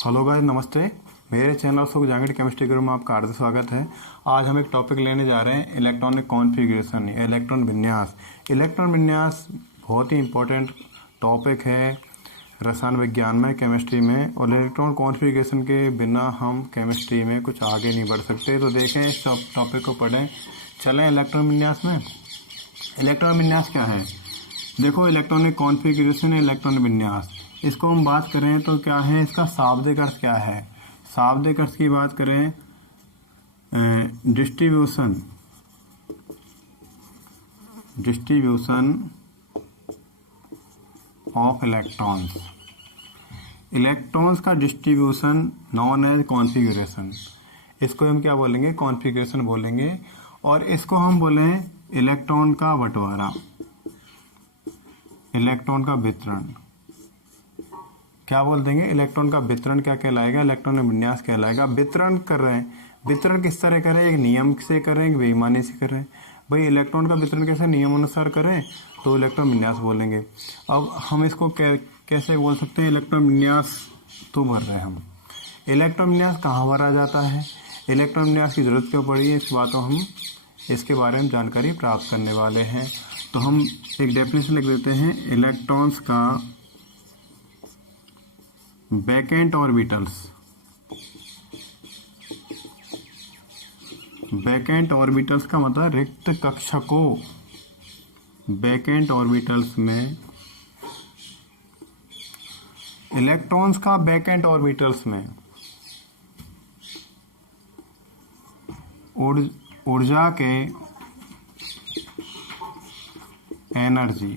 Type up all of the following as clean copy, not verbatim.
Hello guys, नमस्ते। मेरे channel सुख जांगड़ केमिस्ट्री गुरु में आपका हार्दिक स्वागत है। आज हम एक टॉपिक लेने जा रहे हैं इलेक्ट्रॉनिक कॉन्फ़िगरेशन, इलेक्ट्रॉन विन्यास। इलेक्ट्रॉन विन्यास बहुत ही इम्पोर्टेंट टॉपिक है रसायन विज्ञान में, केमिस्ट्री में। और इलेक्ट्रॉन कॉन्फ़िगरेशन के बिना हम केमिस्ट्री में कुछ आगे नहीं बढ़ सकते। तो देखें, इस टॉपिक को पढ़ें। चलें इलेक्ट्रॉन विन्यास में। इलेक्ट्रॉन विन्यास क्या है? देखो, इलेक्ट्रॉनिक कॉन्फ़िगरेशन, इलेक्ट्रॉन विन्यास, इसको हम बात करें तो क्या है, इसका शाब्दिक अर्थ क्या है? शाब्दिक अर्थ की बात करें, डिस्ट्रीब्यूशन ऑफ इलेक्ट्रॉन्स। इलेक्ट्रॉन्स का डिस्ट्रीब्यूशन नॉन एज कॉन्फ़िगरेशन। इसको हम क्या बोलेंगे? कॉन्फ़िगरेशन बोलेंगे। और इसको हम बोलें इलेक्ट्रॉन का बंटवारा, इलेक्ट्रॉन का वितरण। क्या बोल देंगे? इलेक्ट्रॉन का वितरण क्या कहलाएगा? इलेक्ट्रॉन विन्यास कहलाएगा। वितरण कर रहे हैं, वितरण किस तरह करें? एक नियम से करें, एक बेईमानी से करें। भाई, इलेक्ट्रॉन का वितरण कैसे? नियम अनुसार करें तो इलेक्ट्रॉन विन्यास बोलेंगे। अब हम इसको कैसे बोल सकते हैं? इलेक्ट्रॉन विन्यास तो भर रहे हैं हम। इलेक्ट्रॉन विन्यास कहाँ भरा जाता है? इलेक्ट्रॉन विन्यास की जरूरत क्यों पड़ी है? इस बातों हम इसके बारे में जानकारी प्राप्त करने वाले हैं। तो हम एक डेफिनेशन लिख देते हैं। इलेक्ट्रॉन्स का वैकेंट ऑर्बिटल्स, वैकेंट ऑर्बिटल्स का मतलब रिक्त कक्षकों। वैकेंट ऑर्बिटल्स में इलेक्ट्रॉन्स का वैकेंट ऑर्बिटल्स में ऊर्जा के एनर्जी,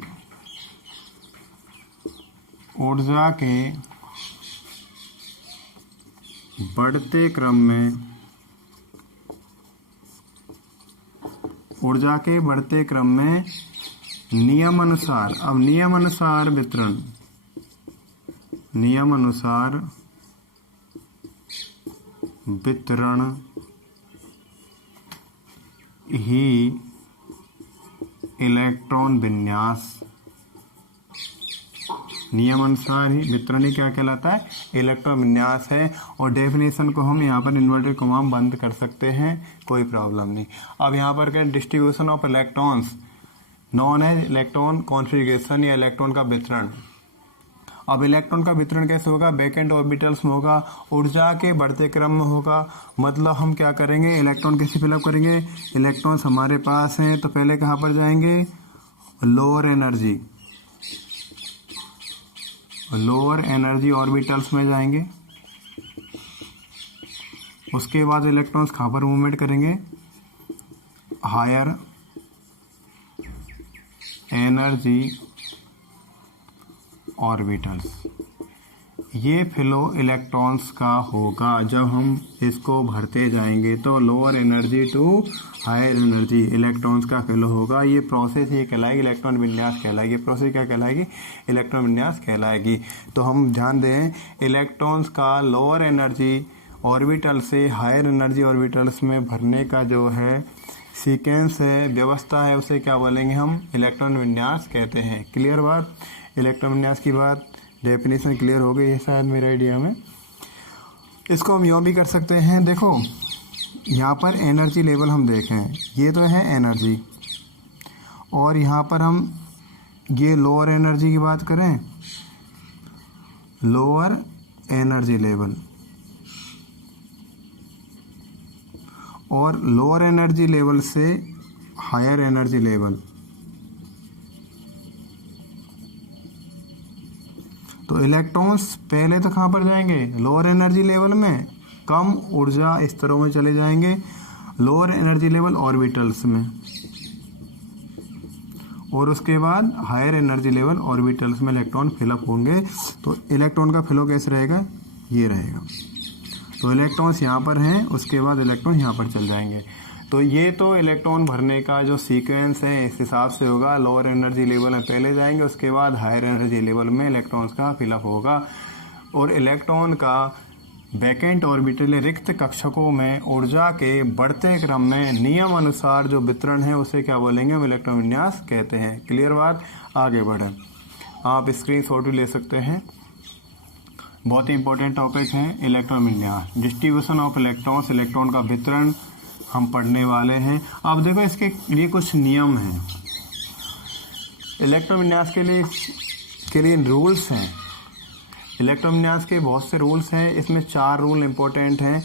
ऊर्जा के बढ़ते क्रम में, ऊर्जा के बढ़ते क्रम में नियमानुसार, अब नियमानुसार वितरण, नियमानुसार वितरण ही इलेक्ट्रॉन विन्यास, नियमानुसार ही वितरण ही क्या कहलाता है? इलेक्ट्रॉन विन्यास है। और डेफिनेशन को हम यहाँ पर इन्वर्टेड कॉमा बंद कर सकते हैं, कोई प्रॉब्लम नहीं। अब यहाँ पर क्या? Distribution of electrons known as electron configuration, या इलेक्ट्रॉन का वितरण। अब इलेक्ट्रॉन का वितरण कैसे होगा? वैकेंट ऑर्बिटल्स में होगा, ऊर्जा के बढ़ते क्रम में होगा। मतलब हम क्या करेंगे? इलेक्ट्रॉन कैसे फिलअप करेंगे? इलेक्ट्रॉन्स हमारे पास हैं तो पहले कहाँ पर जाएंगे? Lower energy, lower energy orbitals में जाएंगे। उसके बाद इलेक्ट्रॉन्स कहाँ पर मूवमेंट करेंगे? Higher energy orbitals. ये फ्लो इलेक्ट्रॉन्स का होगा जब हम इसको भरते जाएंगे। तो lower energy to higher energy electrons का फ्लो होगा। ये प्रोसेस ये कहलाएगी इलेक्ट्रॉन विन्यास कहलाएगी। प्रोसेस क्या कहलाएगी? इलेक्ट्रॉन विन्यास कहलाएगी। तो हम ध्यान दें, इलेक्ट्रॉन्स का लोअर एनर्जी ऑर्बिटल से हायर एनर्जी ऑर्बिटल्स में भरने का जो है सीक्वेंस है, व्यवस्था है, उसे क्या बोलेंगे हम? इलेक्ट्रॉन विन्यास कहते हैं। क्लियर बात? इलेक्ट्रॉन विन्यास की बात, डेफिनेशन क्लियर हो गई है शायद मेरे आइडिया में। इसको हम यूँ भी कर सकते हैं। देखो, यहाँ पर एनर्जी लेवल हम देखें, ये तो है एनर्जी, और यहाँ पर हम ये लोअर एनर्जी की बात करें, लोअर एनर्जी लेवल, और लोअर एनर्जी लेवल से हायर एनर्जी लेवल। तो इलेक्ट्रॉन्स पहले तो कहाँ पर जाएंगे? लोअर एनर्जी लेवल में, कम ऊर्जा स्तरों में चले जाएंगे, लोअर एनर्जी लेवल ऑर्बिटल्स में, और उसके बाद हायर एनर्जी लेवल ऑर्बिटल्स में इलेक्ट्रॉन फिलअप होंगे। तो इलेक्ट्रॉन का फ्लो कैसे रहेगा? ये रहेगा। तो इलेक्ट्रॉन्स यहाँ पर हैं, उसके बाद इलेक्ट्रॉन यहाँ पर चल जाएंगे। तो ये तो इलेक्ट्रॉन भरने का जो सीक्वेंस है इस हिसाब से होगा। लोअर एनर्जी लेवल में पहले जाएंगे, उसके बाद हायर एनर्जी लेवल में इलेक्ट्रॉन्स का फिलअप होगा। और इलेक्ट्रॉन का वैकेंट ऑर्बिटल रिक्त कक्षकों में ऊर्जा के बढ़ते क्रम में नियम अनुसार जो वितरण है उसे क्या बोलेंगे? हम इलेक्ट्रॉन विन्यास कहते हैं। क्लियर बात? आगे बढ़ें। आप स्क्रीनशॉट भी ले सकते हैं। बहुत ही इंपॉर्टेंट टॉपिक है इलेक्ट्रॉन विन्यास, डिस्ट्रीब्यूशन ऑफ इलेक्ट्रॉन्स, इलेक्ट्रॉन का वितरण हम पढ़ने वाले हैं। अब देखो इसके लिए कुछ नियम हैं, इलेक्ट्रॉन विन्यास के लिए रूल्स हैं। इलेक्ट्रॉन विन्यास के बहुत से रूल्स हैं, इसमें 4 रूल इंपॉर्टेंट हैं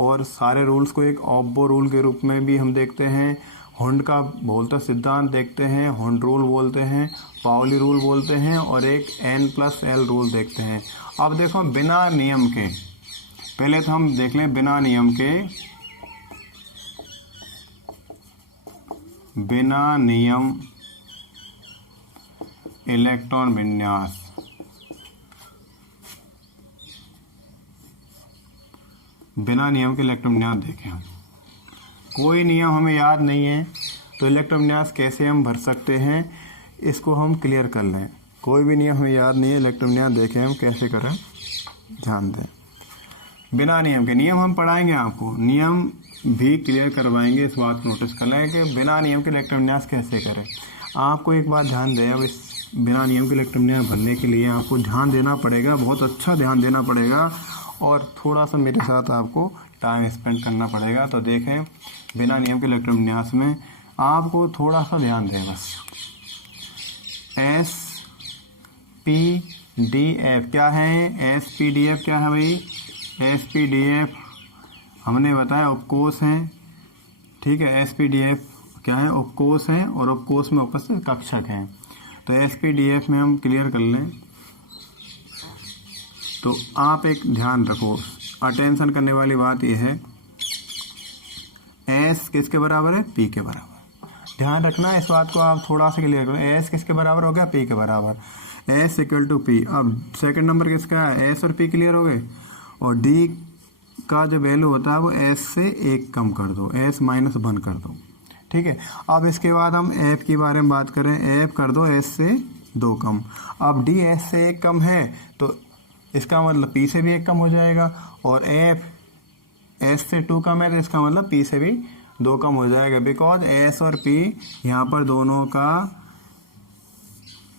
और सारे रूल्स को एक ऑब्बो रूल के रूप में भी हम देखते हैं, हुंड का बोल्टर सिद्धांत देखते हैं, हुंड रूल बोलते हैं, पाउली रूल बोलते हैं और एक N+L रूल देखते हैं। अब देखो बिना नियम के, पहले तो हम देख लें बिना नियम के, बिना नियम इलेक्ट्रॉन विन्यास। बिना नियम के इलेक्ट्रॉन विन्यास देखें, कोई नियम हमें याद नहीं है तो इलेक्ट्रॉन विन्यास कैसे हम भर सकते हैं, इसको हम क्लियर कर लें। कोई भी नियम हमें याद नहीं है, इलेक्ट्रॉन विन्यास देखें हम कैसे करें, ध्यान दें। बिना नियम के, नियम हम पढ़ाएंगे आपको, नियम भी क्लियर करवाएंगे, इस बात को नोटिस कर लें कि बिना नियम के इलेक्ट्रॉन विन्यास कैसे करें। आपको एक बात ध्यान दें, अब इस बिना नियम के इलेक्ट्रॉन विन्यास भरने के लिए आपको ध्यान देना पड़ेगा, बहुत अच्छा ध्यान देना पड़ेगा और थोड़ा सा मेरे साथ आपको टाइम स्पेंड करना पड़ेगा। तो देखें बिना नियम के इलेक्ट्रॉन विन्यास में आपको थोड़ा सा ध्यान दें बस। SPDF क्या है, SPDF क्या है भाई, SPDF हमने बताया उपकोष है, ठीक है। SPDF क्या है, उपकोष है और उपकोष में उपस्थित कक्षक हैं। तो SPDF में हम क्लियर कर लें। तो आप एक ध्यान रखो, अटेंशन करने वाली बात यह है, S किसके बराबर है, P के बराबर। ध्यान रखना इस बात को, आप थोड़ा सा क्लियर करो। S किसके बराबर हो गया, P के बराबर, S = P। अब सेकंड नंबर किसका है, S और P क्लियर हो गए। और D का जो वैल्यू होता है वो S से 1 कम कर दो, S-1 कर दो, ठीक है। अब इसके बाद हम F के बारे में बात करें, F कर दो S से 2 कम। अब D S से 1 कम है तो इसका मतलब P से भी 1 कम हो जाएगा, और F S से 2 कम है तो इसका मतलब P से भी 2 कम हो जाएगा, बिकॉज S और P यहाँ पर दोनों का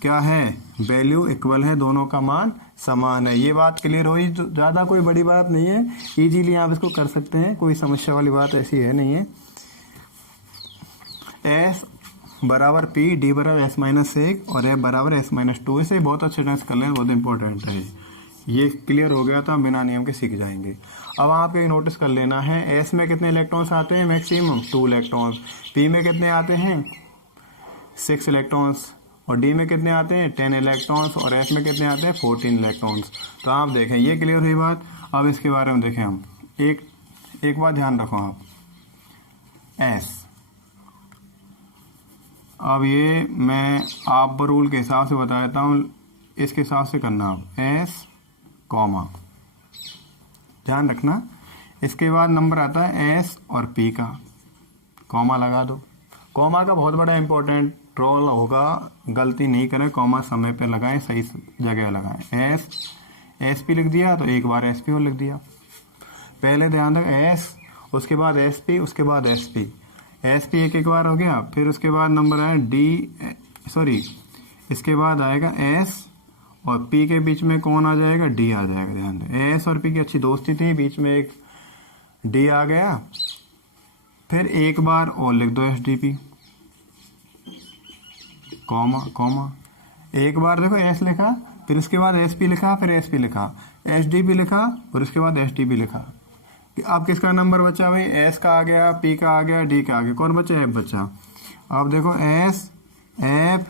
क्या है, वैल्यू इक्वल है, दोनों का मान समान है। ये बात क्लियर हुई, ज़्यादा कोई बड़ी बात नहीं है, इजीली आप इसको कर सकते हैं, कोई समस्या वाली बात ऐसी है नहीं है। S बराबर P, D बराबर S-1 और F बराबर S-2। इसे बहुत अच्छे ढंग से कर लें, बहुत इंपॉर्टेंट है। ये क्लियर हो गया तो हम बिना नियम के सीख जाएंगे। अब आप एक नोटिस कर लेना है, S में कितने इलेक्ट्रॉन्स आते हैं, मैक्सिमम 2 इलेक्ट्रॉन्स, P में कितने आते हैं 6 इलेक्ट्रॉन्स, और D में कितने आते हैं 10 इलेक्ट्रॉन्स, और F में कितने आते हैं 14 इलेक्ट्रॉन्स। तो आप देखें ये क्लियर हुई बात। अब इसके बारे में देखें हम, एक बात ध्यान रखो आप, S, अब ये मैं आप रूल के हिसाब से बता देता हूँ, इसके हिसाब से करना आप, S कॉमा, ध्यान रखना। इसके बाद नंबर आता है S और P का, कॉमा लगा दो। कॉमा का बहुत बड़ा इंपॉर्टेंट रोल होगा, गलती नहीं करें, कॉमा समय पे लगाएं, सही जगह लगाएं। SP लिख दिया तो एक बार SP और लिख दिया, पहले ध्यान रखें S, उसके बाद SP, उसके बाद SP एक बार हो गया, फिर उसके बाद नंबर आया इसके बाद आएगा S और P के बीच में कौन आ जाएगा, D आ जाएगा। ध्यान दें, S और P की अच्छी दोस्ती थी, बीच में एक D आ गया, फिर एक बार और लिख दो SDP, कॉमा, एक बार देखो S लिखा, फिर उसके बाद SP लिखा, फिर SP लिखा, SDP लिखा और उसके बाद SDP लिखा। अब किसका नंबर बचा भाई, S का आ गया, P का आ गया, D का आ गया, कौन बचा, F बचा। अब देखो S F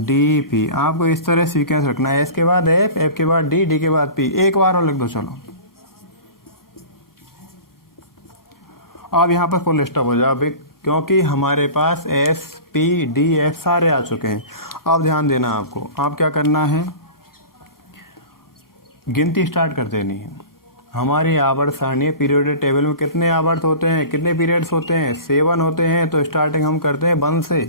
D P, आपको इस तरह सीक्वेंस रखना है, S के बाद F, F के बाद D, D के बाद P। एक बार और लिख दो, चलो अब यहाँ पर फुल स्टॉप हो जाए, क्योंकि हमारे पास S P D F सारे आ चुके हैं। अब ध्यान देना आपको, आप क्या करना है, गिनती स्टार्ट कर देनी है। हमारी आवर्त सारणी पीरियोडिक टेबल में कितने आवर्त होते हैं, कितने पीरियड्स होते हैं, 7 होते हैं। तो स्टार्टिंग हम करते हैं 1 से,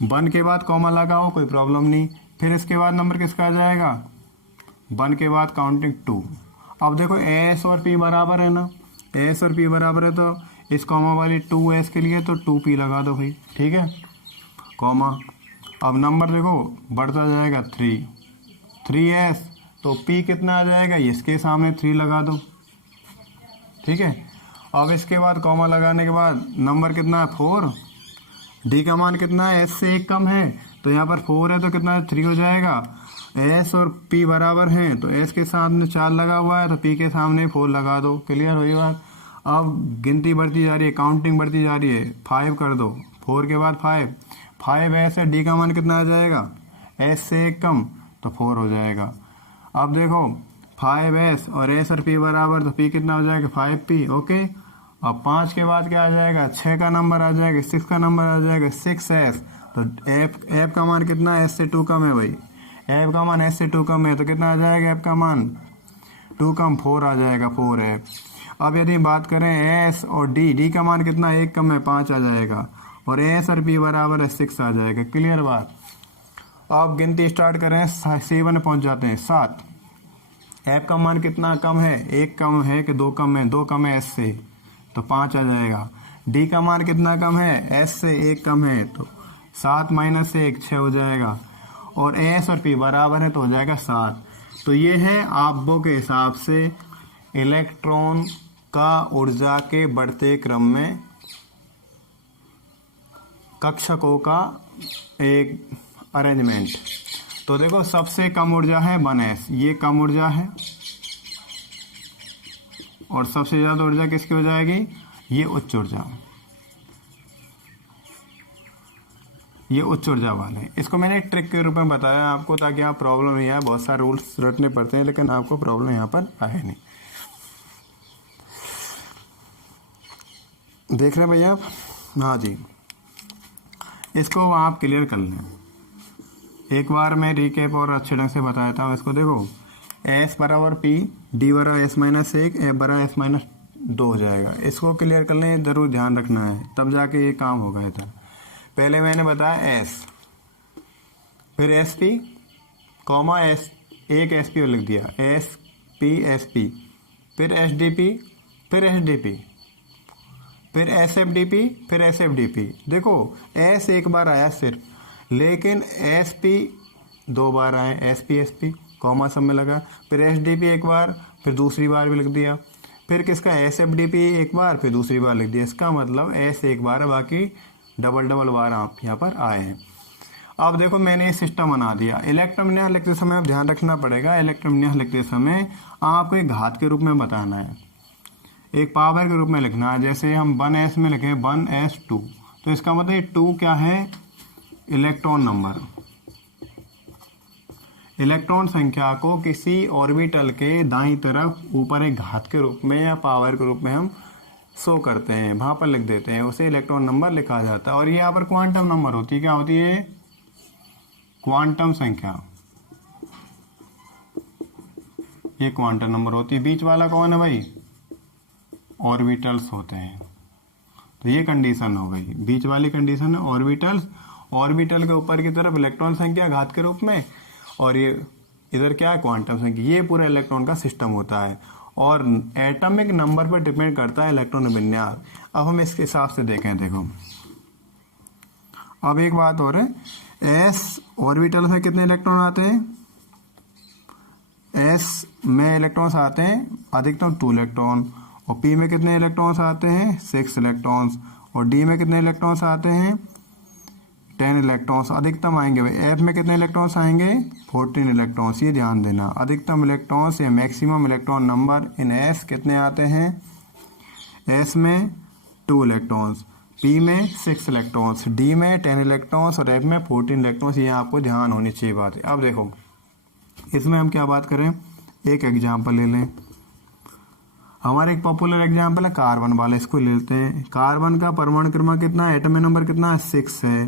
1 के बाद कॉमा लगाओ, कोई प्रॉब्लम नहीं। फिर इसके बाद नंबर किसका आ जाएगा, 1 के बाद काउंटिंग 2। अब देखो S और P बराबर है ना, S और P बराबर है तो इस कॉमा वाली 2S के लिए तो 2P लगा दो भाई, ठीक है, कॉमा। अब नंबर देखो बढ़ता जाएगा 3, 3s, तो p कितना आ जाएगा, इसके सामने 3 लगा दो, ठीक है। अब इसके बाद कॉमा लगाने के बाद नंबर कितना है 4, डी का मान कितना है, एस से 1 कम है, तो यहाँ पर 4 है तो कितना 3 हो जाएगा। एस और पी बराबर हैं तो एस के सामने 4 लगा हुआ है तो पी के सामने 4 लगा दो, क्लियर हुई बात। अब गिनती बढ़ती जा रही है, काउंटिंग बढ़ती जा रही है, 5 कर दो, 4 के बाद 5 एस है, डी का मान कितना आ जाएगा, एस से 1 कम तो 4 हो जाएगा। अब देखो 5s और एस और पी बराबर, तो पी कितना हो जाएगा 5p, ओके। अब 5 के बाद क्या आ जाएगा, 6 का नंबर आ जाएगा, 6 का नंबर आ जाएगा 6s, तो एफ का मान कितना, एस से 2 कम है भाई, एफ का मान एस से 2 कम है तो कितना आ जाएगा, एफ का मान 2 कम 4 आ जाएगा, 4f। अब यदि बात करें एस और डी का मान कितना 1 कम है 5 आ जाएगा, और एस और पी बराबर है 6 आ जाएगा, क्लियर बात। अब गिनती स्टार्ट करें, 7 पहुंच जाते हैं, 7। एफ का मान कितना कम है, 1 कम है कि 2 कम है, 2 कम है एस से, तो 5 आ जाएगा। डी का मान कितना कम है, एस से 1 कम है, तो 7 माइनस 1 6 हो जाएगा, और एस और पी बराबर है तो हो जाएगा 7। तो ये है आब्बो के हिसाब से इलेक्ट्रॉन का ऊर्जा के बढ़ते क्रम में कक्षकों का एक अरेंजमेंट। तो देखो सबसे कम ऊर्जा है 1s, ये कम ऊर्जा है, और सबसे ज्यादा ऊर्जा किसकी हो जाएगी, ये उच्च ऊर्जा, ये उच्च ऊर्जा वाले। इसको मैंने एक ट्रिक के रूप में बताया आपको ताकि आप प्रॉब्लम नहीं आए, बहुत सारे रूल्स रटने पड़ते हैं लेकिन आपको प्रॉब्लम यहाँ पर आए नहीं। देख रहे हैं भैया आप, हाँ जी, इसको आप क्लियर कर लें। एक बार मैं रिकेप और अच्छे ढंग से बता देता हूँ इसको। देखो एस बराबर पी, डी बराबर एस माइनस 1, एफ बराबर एस माइनस 2 हो जाएगा। इसको क्लियर कर लें, जरूर ध्यान रखना है तब जाके ये काम होगा इधर। पहले मैंने बताया एस, फिर एस पी कॉमा एस, एक एस पी लिख दिया, एस पी, फिर एस डी पी, फिर एस डी पी, फिर एस एफ डी पी, फिर एस एफ डी पी। देखो एस एक बार आया सिर्फ, लेकिन एस पी 2 बार आए, एस पी कॉमा सब में लगा, फिर एस डी पी एक बार, फिर दूसरी बार भी लिख दिया, फिर किसका एस एफ डी पी एक बार, फिर दूसरी बार लिख दिया। इसका मतलब एस एक बार है, बाकी डबल बार आप यहाँ पर आए हैं। अब देखो मैंने ये सिस्टम बना दिया। इलेक्ट्रोविन्यास लिखते समय अब ध्यान रखना पड़ेगा, इलेक्ट्रोविन्यास लिखते समय आपको एक घात के रूप में बताना है, एक पावर के रूप में लिखना है। जैसे हम 1s में लिखें 1s2, तो इसका मतलब 2 क्या है, इलेक्ट्रॉन नंबर, इलेक्ट्रॉन संख्या को किसी ऑर्बिटल के दाईं तरफ ऊपर एक घात के रूप में या पावर के रूप में हम शो करते हैं, वहां पर लिख देते हैं, उसे इलेक्ट्रॉन नंबर लिखा जाता है। और ये यहाँ पर क्वांटम नंबर होती है, क्या होती है, क्वांटम संख्या, ये क्वांटम नंबर होती है। बीच वाला कौन है भाई, ऑर्बिटल्स होते हैं। तो ये कंडीशन हो गई, बीच वाली कंडीशन है ऑर्बिटल्स, ऑर्बिटल के ऊपर की तरफ इलेक्ट्रॉन संख्या घात के रूप में, और ये इधर क्या है, क्वांटम संख्या। ये पूरा इलेक्ट्रॉन का सिस्टम होता है और एटॉमिक नंबर पर डिपेंड करता है इलेक्ट्रॉन विन्यास। अब हम इसके हिसाब से देखें, देखो अब एक बात और है, एस ऑर्बिटल से कितने इलेक्ट्रॉन आते हैं, एस में इलेक्ट्रॉन्स आते हैं अधिकतम 2 इलेक्ट्रॉन, और पी में कितने इलेक्ट्रॉन्स आते हैं 6 इलेक्ट्रॉन्स, और डी में कितने इलेक्ट्रॉन्स आते हैं 10 इलेक्ट्रॉन्स अधिकतम आएंगे। एफ में कितने इलेक्ट्रॉन्स आएंगे 14 इलेक्ट्रॉन्स। ये ध्यान देना, अधिकतम इलेक्ट्रॉन्स या maximum electron number in S कितने आते हैं, एस में 2 इलेक्ट्रॉन्स, पी में 6 इलेक्ट्रॉन्स, डी में 10 इलेक्ट्रॉन्स और एफ में 14 इलेक्ट्रॉन्स। ये आपको ध्यान होनी चाहिए बात है। अब देखो इसमें हम क्या बात करें, एक एग्जाम्पल ले लें। हमारा एक पॉपुलर एग्जाम्पल है कार्बन वाला, इसको ले लेते हैं। कार्बन का परमाणु क्रमांक कितना है, एटॉमिक नंबर कितना है 6 है,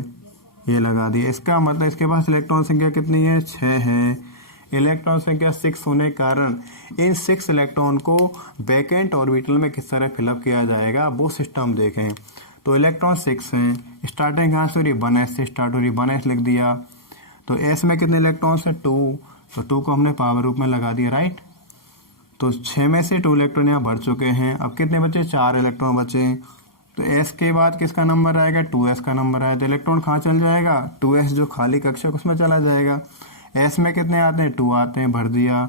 ये लगा दिया। इसका मतलब इसके पास इलेक्ट्रॉन संख्या कितनी है 6 है। इलेक्ट्रॉन संख्या 6 होने के कारण इन 6 इलेक्ट्रॉन को वैकेंट ऑर्बिटल में किस तरह फिलअप किया जाएगा वो सिस्टम देखें। तो इलेक्ट्रॉन 6 हैं, स्टार्टिंग कहाँ से हो रही है 1s से स्टार्ट हो रही है, 1s लिख दिया। तो s में कितने इलेक्ट्रॉन्स है 2, तो 2 को हमने पावर रूप में लगा दिया, राइट। तो 6 में से 2 इलेक्ट्रॉन यहाँ भर चुके हैं। अब कितने बचे 4 इलेक्ट्रॉन बचे। तो s के बाद किसका नंबर आएगा 2s का नंबर आया, तो इलेक्ट्रॉन कहाँ चल जाएगा 2s जो खाली कक्षा उसमें चला जाएगा। एस में कितने आते हैं 2 आते हैं, भर दिया।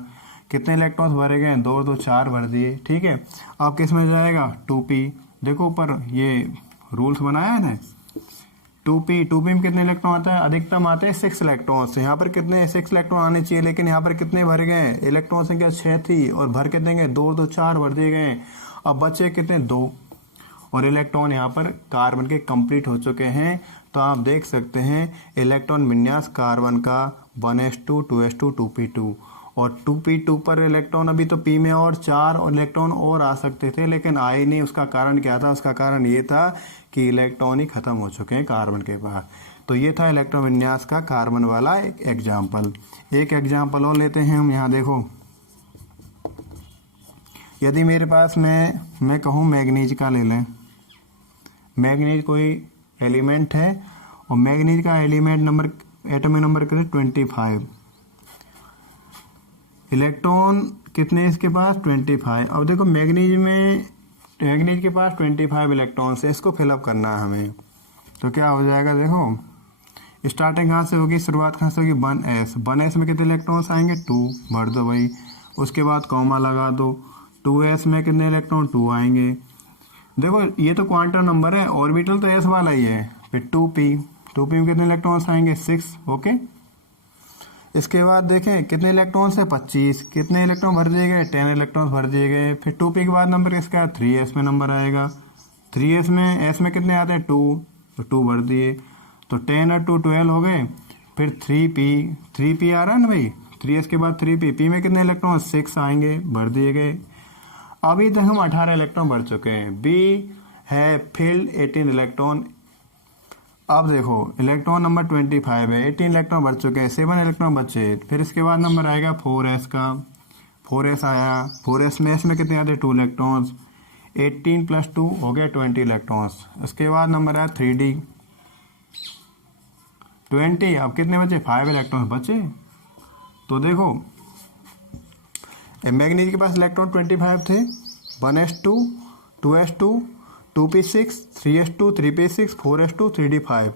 कितने इलेक्ट्रॉन्स भरे गए 2 2 4 भर दिए, ठीक है। अब किस में जाएगा 2p, देखो ऊपर ये रूल्स बनाया है ना 2p में कितने इलेक्ट्रॉन आता है, अधिकतम आते हैं 6 इलेक्ट्रॉन्स। यहाँ पर कितने 6 इलेक्ट्रॉन आने चाहिए, लेकिन यहाँ पर कितने भर गए, इलेक्ट्रॉन संख्या 6 थी और भर कितने गए 2 2 4 भर दिए गए। अब बचे कितने 2, और इलेक्ट्रॉन यहाँ पर कार्बन के कंप्लीट हो चुके हैं। तो आप देख सकते हैं इलेक्ट्रॉन विन्यास कार्बन का 1s2 2s2 2p2, और 2p2 पर इलेक्ट्रॉन अभी तो p में और 4 और इलेक्ट्रॉन और आ सकते थे लेकिन आए नहीं। उसका कारण क्या था, उसका कारण ये था कि इलेक्ट्रॉन ही खत्म हो चुके हैं कार्बन के पास। तो ये था इलेक्ट्रॉन विन्यास का कार्बन वाला एक एग्जाम्पल। एक एग्जाम्पल और लेते हैं हम। यहाँ देखो, यदि मेरे पास मैं कहूँ मैग्नीज का ले लें, मैग्नीज कोई एलिमेंट है और मैग्नीज का एलिमेंट नंबर एटॉमिक नंबर कितने 25, इलेक्ट्रॉन कितने इसके पास 25। अब देखो मैग्नीज के पास 25 इलेक्ट्रॉन्स है, इसको फिलअप करना है हमें। तो क्या हो जाएगा, देखो स्टार्टिंग कहाँ से होगी, शुरुआत कहाँ से होगी 1s में कितने इलेक्ट्रॉन्स आएंगे 2, भर दो भाई। उसके बाद कॉमा लगा दो, 2s में कितने इलेक्ट्रॉन 2 आएंगे। देखो ये तो क्वांटम नंबर है, ऑर्बिटल तो s वाला ही है। फिर 2p में कितने इलेक्ट्रॉन्स आएंगे 6, ओके। इसके बाद देखें कितने इलेक्ट्रॉन्स है 25, कितने इलेक्ट्रॉन भर दिए गए 10 इलेक्ट्रॉन भर दिए गए। फिर 2p के बाद नंबर किसका है 3s में नंबर आएगा। 3s में s में कितने आते हैं 2, तो 2 भर दिए। तो 10 और 2 12 हो गए। फिर 3p आ रहा है ना भाई, 3s के बाद 3p में कितने इलेक्ट्रॉन 6 आएंगे, भर दिए गए। अभी तक हम 18 इलेक्ट्रॉन भर चुके हैं। b है फील्ड 18 इलेक्ट्रॉन। अब देखो इलेक्ट्रॉन नंबर 25 है, 18 इलेक्ट्रॉन भर चुके हैं, 7 इलेक्ट्रॉन बचे। फिर इसके बाद नंबर आएगा 4s का, 4s आया। 4s में कितने आते हैं 2 इलेक्ट्रॉन्स, 18 + 2 हो गया 20 इलेक्ट्रॉन्स। इसके बाद नंबर आया 3d 20। अब कितने बचे 5 इलेक्ट्रॉन्स बचे। तो देखो मैग्नीज के पास इलेक्ट्रॉन 25 थे, 1s2 2s2 2p6 3s2 3p6 4s2 3d5।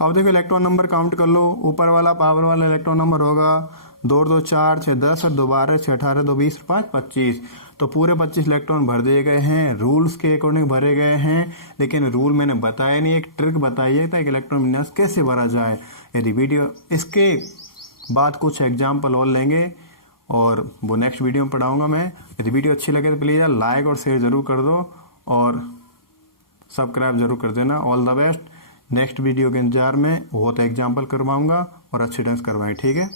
अब देखो इलेक्ट्रॉन नंबर काउंट कर लो, ऊपर वाला पावर वाला इलेक्ट्रॉन नंबर होगा 2 2 4 6 10 और 2 12 6 18 2 20 5 25। तो पूरे 25 इलेक्ट्रॉन भर दिए गए हैं, रूल्स के अकॉर्डिंग भरे गए हैं। लेकिन रूल मैंने बताया नहीं, एक ट्रिक बताइए था कि इलेक्ट्रॉन विन्यास कैसे भरा जाए। यदि वीडियो इसके बाद कुछ एग्जाम्पल और लेंगे और वो नेक्स्ट वीडियो में पढ़ाऊंगा मैं। यदि वीडियो अच्छी लगे तो प्लीज़ लाइक और शेयर ज़रूर कर दो और सब्सक्राइब जरूर कर देना। All the best. Next video के इंतजार में बहुत एग्जाम्पल करवाऊंगा और अच्छे ढंग से करवाएं, ठीक है।